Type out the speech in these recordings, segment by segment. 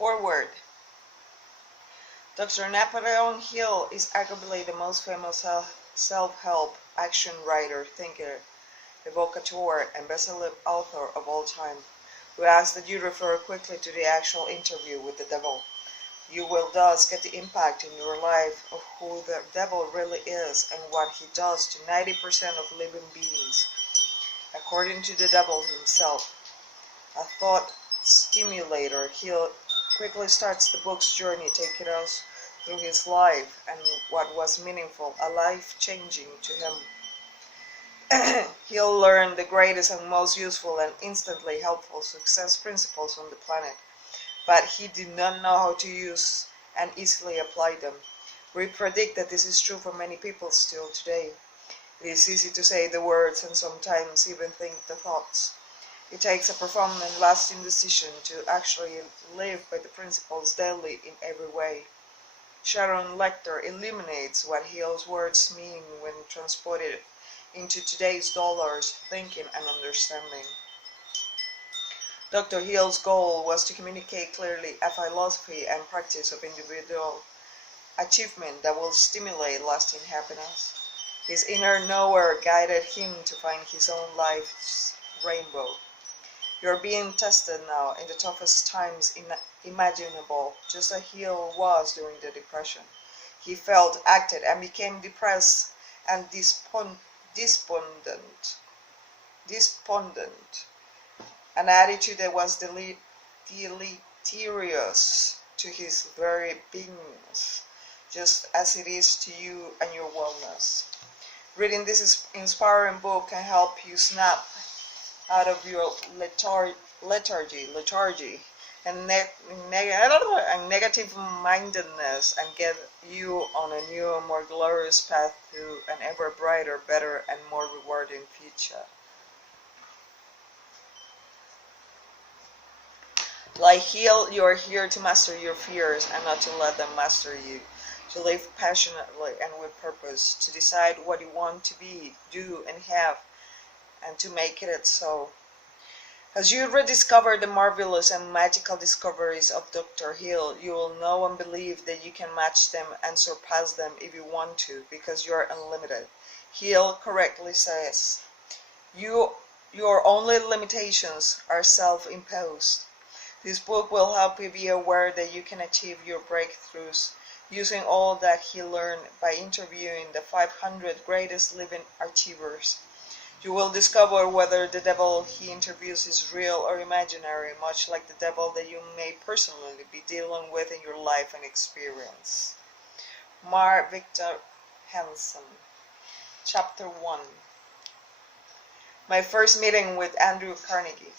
Forward. Dr. Napoleon Hill is arguably the most famous self-help action writer, thinker, evocateur, and best-selling author of all time. We ask that you refer quickly to the actual interview with the devil. You will thus get the impact in your life of who the devil really is and what he does to 90% of living beings. According to the devil himself, a thought stimulator, he quickly starts the book's journey, taking us through his life and what was meaningful, a life-changing to him. He'll learn the greatest and most useful and instantly helpful success principles on the planet, but he did not know how to use and easily apply them. We predict that this is true for many people still today. It is easy to say the words and sometimes even think the thoughts. It takes a profound and lasting decision to actually live by the principles daily in every way. Sharon Lecter illuminates what Hill's words mean when transported into today's dollars, thinking and understanding. Dr. Hill's goal was to communicate clearly a philosophy and practice of individual achievement that will stimulate lasting happiness. His inner knower guided him to find his own life's rainbow. You're being tested now in the toughest times imaginable, just as Hill was during the Depression. He felt, acted, and became depressed and despondent. An attitude that was deleterious to his very beingness, just as it is to you and your wellness. Reading this inspiring book can help you snap out of your lethargy and negative mindedness and get you on a new and more glorious path to an ever brighter, better, and more rewarding future. Like Hill, you are here to master your fears and not to let them master you. To live passionately and with purpose, to decide what you want to be, do, and have, and to make it so. As you rediscover the marvelous and magical discoveries of Dr. Hill, you will know and believe that you can match them and surpass them if you want to, because you are unlimited. Hill correctly says, your only limitations are self-imposed. This book will help you be aware that you can achieve your breakthroughs using all that he learned by interviewing the 500 greatest living achievers. You will discover whether the devil he interviews is real or imaginary, much like the devil that you may personally be dealing with in your life and experience. Mar Victor Hansen. Chapter 1. My first meeting with Andrew Carnegie.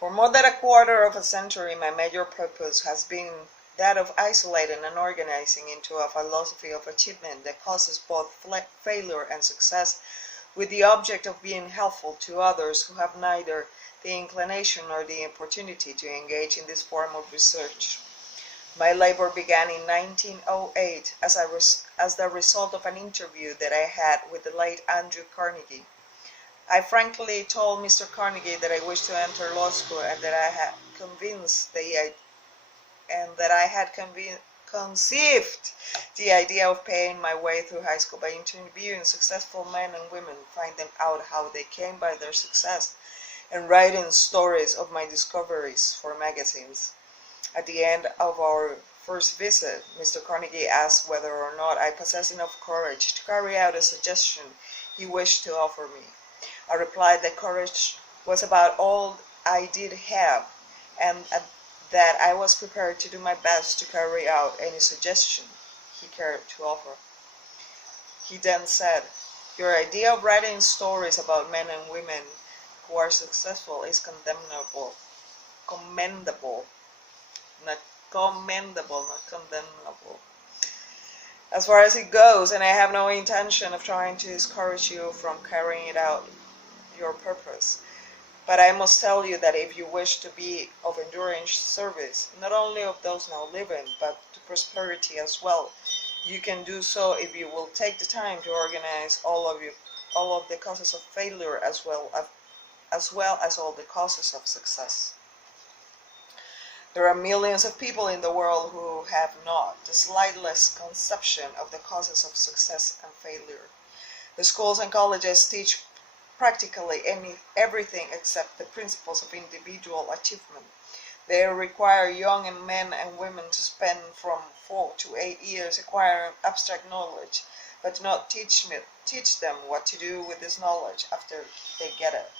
For more than a quarter of a century, my major purpose has been that of isolating and organizing into a philosophy of achievement that causes both failure and success, with the object of being helpful to others who have neither the inclination nor the opportunity to engage in this form of research. My labor began in 1908 as the result of an interview that I had with the late Andrew Carnegie. I frankly told Mr. Carnegie that I wished to enter law school and that I had conceived the idea of paying my way through high school by interviewing successful men and women, finding out how they came by their success, and writing stories of my discoveries for magazines. At the end of our first visit, Mr. Carnegie asked whether or not I possessed enough courage to carry out a suggestion he wished to offer me. I replied that courage was about all I did have, and that I was prepared to do my best to carry out any suggestion he cared to offer. He then said, "Your idea of writing stories about men and women who are successful is commendable, not condemnable. As far as it goes, and I have no intention of trying to discourage you from carrying out your purpose. But I must tell you that if you wish to be of enduring service, not only of those now living, but to prosperity as well, you can do so if you will take the time to organize all of the causes of failure as well as well as all the causes of success. There are millions of people in the world who have not the slightest conception of the causes of success and failure. The schools and colleges teach practically everything except the principles of individual achievement. They require young men and women to spend from 4 to 8 years acquiring abstract knowledge, but do not teach them what to do with this knowledge after they get it.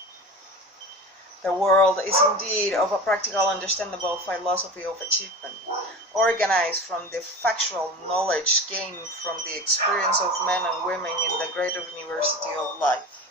The world is indeed of a practical, understandable philosophy of achievement, organized from the factual knowledge gained from the experience of men and women in the greater university of life.